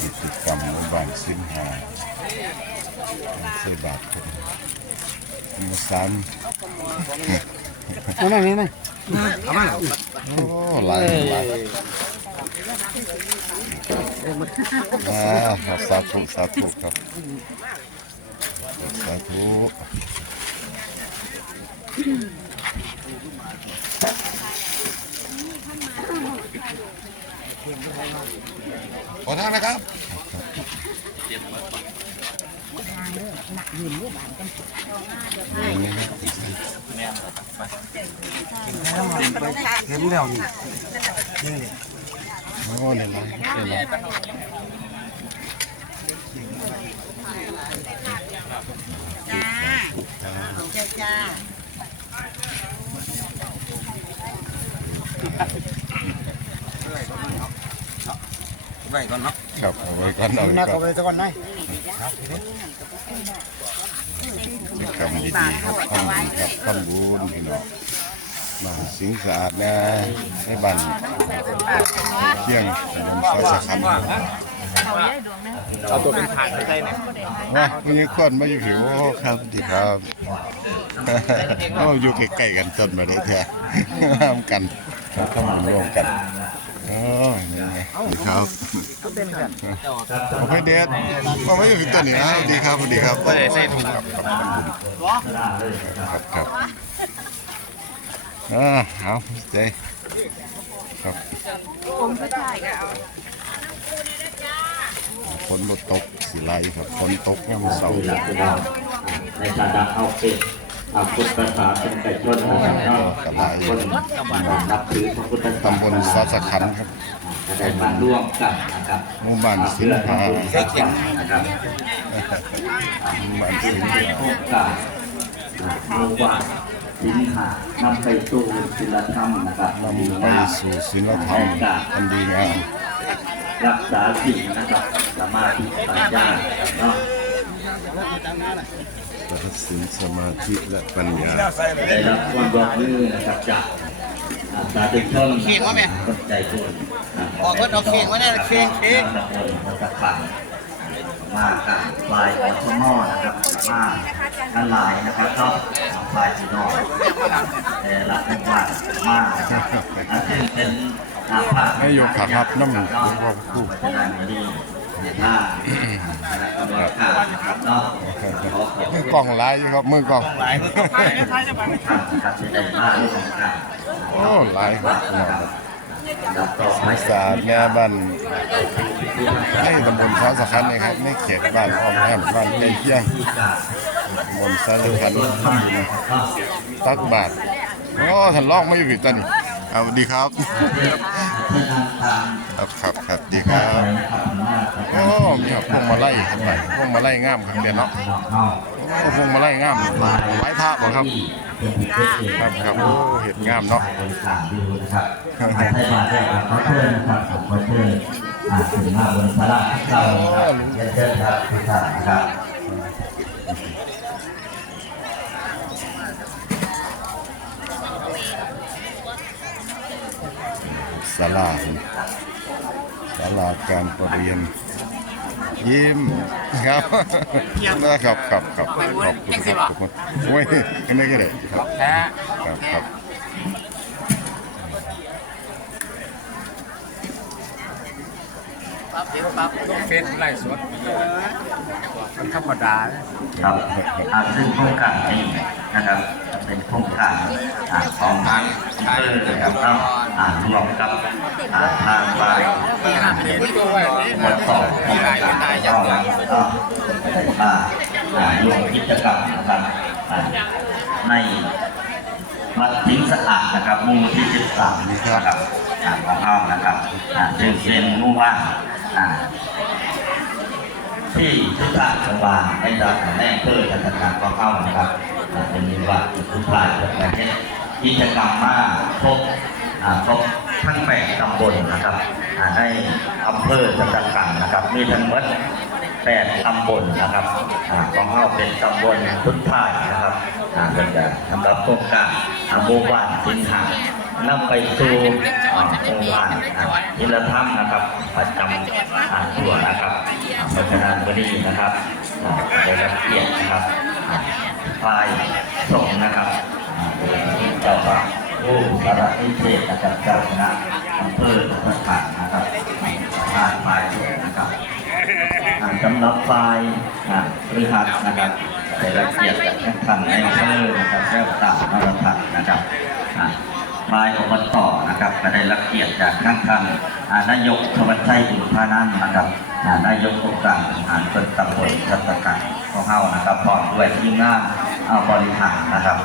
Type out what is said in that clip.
กิจกรรมหมู่บ้านสินหาใส่บาตรครับมาสามเอาไหมเอาไหมโอ้หลายหลายอ่าครับสาธุสาธุครับสาธุ ขอทางนะครับเห็นแล้วนี่โอ้เนี่ยนะเนี่ยนะจ้าจ้าจ้า ไว้ก่อนเนาะครับเอาไว้ก่อนเอาไว้นักก่อเอานไว้ซะก่อนนายกิจกรรมดีๆครับทำบุญครับทำบุญพี่น้องมาสิงสะอาดนะให้บ้านเที่ยงถนนซอยสะคันเอาตัวเป็นฐานใช่ไหมว่ามีคนมาอยู่ผิวโอ้ครับดีครับโอ้อยู่ใกล้ๆกันจนมาได้แท้ห้ามกัน ทำบุญร่วมกันโอ้ยนี่ไงดีครับโอเคเดชว่าไม่อยู่ที่ตัวนี้นะดีครับดีครับไม่ได้ใส่ถุงครับครับทำบุญครับครับอ่าเอาเจ๊ครับฝนบ่ตกสิไลครับฝนตกยามเสาร์ในฐานะเอาเป็น อาพุทธศาสนิกชนนะครับคนนับถือพระพุทธศาสตำบลซอสขันครับได้มาร่วมกันนะครับหมู่บ้านสิงหาใช้เขียนะครับหมู่บ้านสิงหาโอกาสหมู่บ้านสินหานำไปสู่ศิลธรรมนะครับนำไปสู่ศิลธรรมอันดีงามรักษาสิ่งนะครับสมาธิปัญญาเนาะ ประสินสมาธิและปัญญาได้รับความร่วมมือนะครับจากอาสาธุชนคนใจบุญออกเพิ่นเอาเค้กมาเนี่ยเค้กเค้กมาจากมาจากฝั่งมาการปลายอสมอนะครับมากันหลายนะครับก็ปลายสีนอกแต่ละจังหวัดมานะครับอาจจะเป็นอาภาให้ยกขาครับน้ำหนึ่งขอบคู่พัฒนาดี ถ้าคณะกรรมการนะครับก็ขอขอบมือกล้องหลายอยู่ครับมือกล้องท่านนะครับที่ได้มาร่วมกันโอ้หลายครับน้องครับรับต่อไปสาดแม่บ้านให้ตำบลซอสะขันเลยครับในเขตบ้านอ้อมแอมบ้านใกล้เคียงตำบลซอสะขันทำอยู่ตักบาทโอ้ท่านลอกไม่อยู่ผิดตันเอาดีครับ ครับครับครับดีครับโอ้มีครับพวงมาไล่ครับไหนพวงมาไล่งามครับเดี๋ยวเนาะโอ้พวงมาไล่งามไม้พระบ่ครับครับครับโอ้เห็ดงามเนาะให้มาได้ครับขอเชิญนะครับขอเชิญอ่าถึงมาบนพระราชเราครับเรียนเชิญครับทุกท่านนะครับาลาศาลาการประเรียน ยิ้มครับนะครับครับครับขอบคุณครับขอบคุณโอ้ยกันได้ก็ได้ครับครับครับ เฟซไล่สดมันธรรมดาครับอ่าซึ่งโครงการนี้นะครับจะเป็นโครงการอ่าของทางอำเภอนะครับต้องอ่ารวมกับอ่าทางฝ่ายตัวไว้ตรวจสอบที่ได้ไม่ได้ยังไงก็ได้มาอ่ารวมกิจกรรมนะครับอ่าในวัดทิ้งสะอาดนะครับหมู่ที่ 13นี่ครับอ่าของเรานะครับอ่าจึงเป็นหมู่ว่านอ่า ที่ทุกท่านจังหวัดได้รับแม่เพื่อจัดการก็เข้านะครับอ่าเป็นวัดทุกท่านประเทศกิจกรรมมาพบอ่าพบทั้งแปดตำบลนะครับในอำเภอจัดการนะครับ มีทั้งหมดแปดตำบลนะครับอ่าของเข้าเป็นตำบลทุกท่านนะครับอ่าอ่าเพิ่นจะสำหรับโครงการอาโบวานสินหา นำไปสู่อ่าโครงการนิรธรรมนะครับประจำอ่าตัวนะครับเพราะฉะนั้นวันนี้นะครับอ่าได้รับเกียรตินะครับอ่าฝ่ายสงนะครับเจ้าพระผู้สารนิเทศนะครับเจ้าคณะอำเภอสุพรรณบุรีนะครับทานฝ่ายนะครับอ่าสำหรับฝ่ายอ่าบริหารนะครับได้รับเกียรติจากท่านในอำเภอนะครับแก้วตานรพัฒน์นะครับ อ่ายอบตนะครับก็ได้รับเกียรติจากท่านท่านนายกธวัชชัยบุญพานันนะครับนายกองค์การบริหารส่วนตำบลรัตการของเฮานะครับพร้อมด้วยทีมงานอ่าบริหารนะครับ